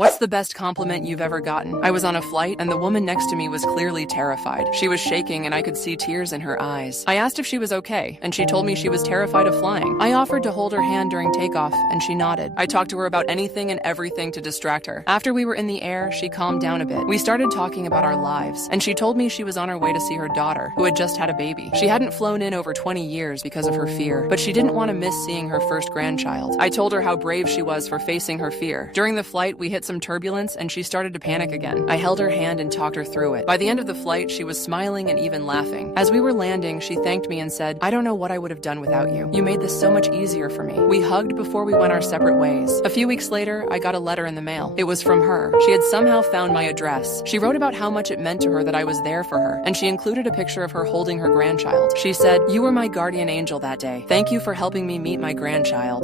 What's the best compliment you've ever gotten? I was on a flight, and the woman next to me was clearly terrified. She was shaking, and I could see tears in her eyes. I asked if she was okay, and she told me she was terrified of flying. I offered to hold her hand during takeoff, and she nodded. I talked to her about anything and everything to distract her. After we were in the air, she calmed down a bit. We started talking about our lives, and she told me she was on her way to see her daughter, who had just had a baby. She hadn't flown in over 20 years because of her fear, but she didn't want to miss seeing her first grandchild. I told her how brave she was for facing her fear. During the flight, we hit some turbulence, and she started to panic again. I held her hand and talked her through it. By the end of the flight, she was smiling and even laughing. As we were landing, she thanked me and said, "I don't know what I would have done without you. You made this so much easier for me." We hugged before we went our separate ways. A few weeks later, I got a letter in the mail. It was from her. She had somehow found my address. She wrote about how much it meant to her that I was there for her, and she included a picture of her holding her grandchild. She said, "You were my guardian angel that day. Thank you for helping me meet my grandchild."